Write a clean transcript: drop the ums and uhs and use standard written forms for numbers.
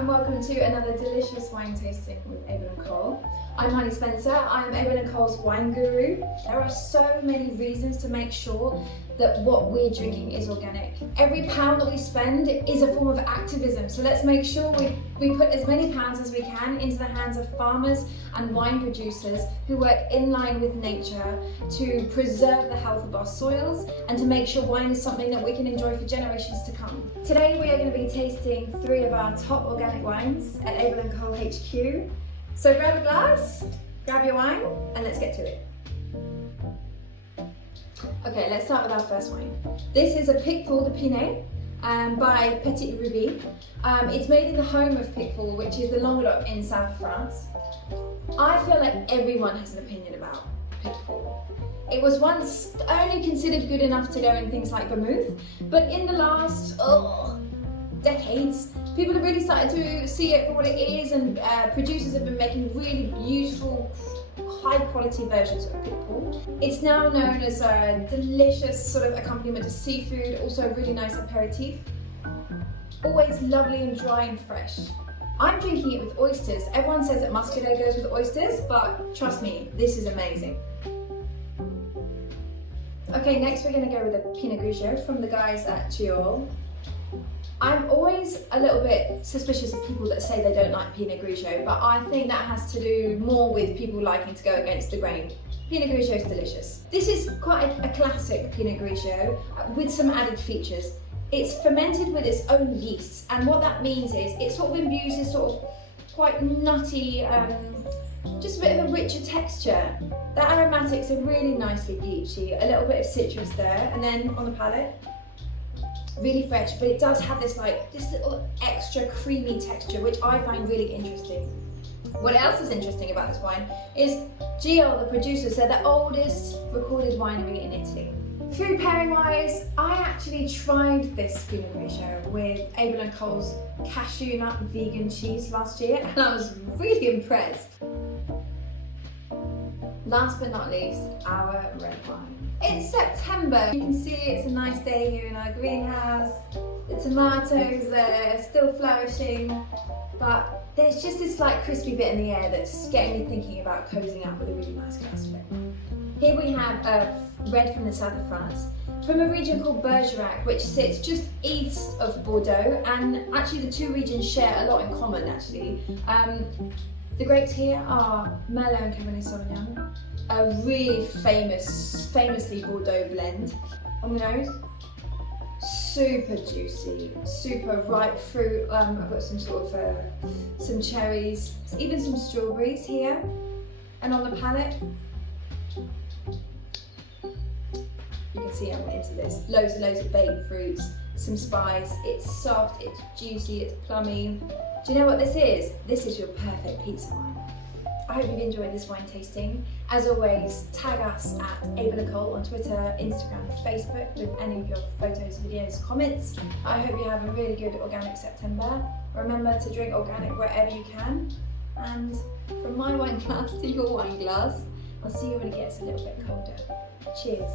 and welcome to another delicious wine tasting with Abel and Cole. I'm Honey Spencer, I'm Abel and Cole's wine guru. There are so many reasons to make sure that what we're drinking is organic. Every pound that we spend is a form of activism, so let's make sure we put as many pounds as we can into the hands of farmers and wine producers who work in line with nature to preserve the health of our soils and to make sure wine is something that we can enjoy for generations to come. Today we are going to be tasting 3 of our top organic wines at Abel and Cole HQ. So grab a glass, grab your wine, and let's get to it. Okay, let's start with our first wine. This is a Picpoul de Pinet by Petit Ruby. It's made in the home of Picpoul, which is the Languedoc in south of France. I feel like everyone has an opinion about Picpoul. It was once only considered good enough to go in things like vermouth, but in the last decades, people have really started to see it for what it is, and producers have been making really beautiful, high quality versions of Picpoul. It's now known as a delicious sort of accompaniment to seafood, also a really nice aperitif. Always lovely and dry and fresh. I'm drinking it with oysters. Everyone says that Muscadet goes with oysters, but trust me, this is amazing. Okay, next we're going to go with a Pinot Grigio from the guys at Chiol. I'm always a little bit suspicious of people that say they don't like Pinot Grigio, but I think that has to do more with people liking to go against the grain. Pinot Grigio is delicious. This is quite a classic Pinot Grigio with some added features. It's fermented with its own yeasts, and what that means is it sort of imbues this sort of quite nutty, just a bit of a richer texture. The aromatics are really nicely peachy, a little bit of citrus there, and then on the palate, really fresh, but it does have this little extra creamy texture, which I find really interesting. What else is interesting about this wine is Gio, the producer, said the oldest recorded winery in Italy. Food pairing wise, I actually tried this Pinot Grigio with Abel and Cole's cashew nut vegan cheese last year, and I was really impressed. Last but not least, our red wine. It's September. You can see it's a nice day here in our greenhouse. The tomatoes are still flourishing, but there's just this slight crispy bit in the air that's getting me thinking about cozying up with a really nice glass of it. Here we have a red from the south of France, from a region called Bergerac, which sits just east of Bordeaux, and actually the two regions share a lot in common actually. The grapes here are Merlot and Cabernet Sauvignon, a really famously Bordeaux blend. On the nose, super juicy, super ripe fruit. I've got some sort of some cherries, even some strawberries here. And on the palate, you can see I went into this. Loads and loads of baked fruits, some spice. It's soft, it's juicy, it's plummy. Do you know what this is? This is your perfect pizza wine. I hope you've enjoyed this wine tasting. As always, tag us at Abel and Cole on Twitter, Instagram, Facebook with any of your photos, videos, comments. I hope you have a really good organic September. Remember to drink organic wherever you can. And from my wine glass to your wine glass, I'll see you when it gets a little bit colder. Cheers.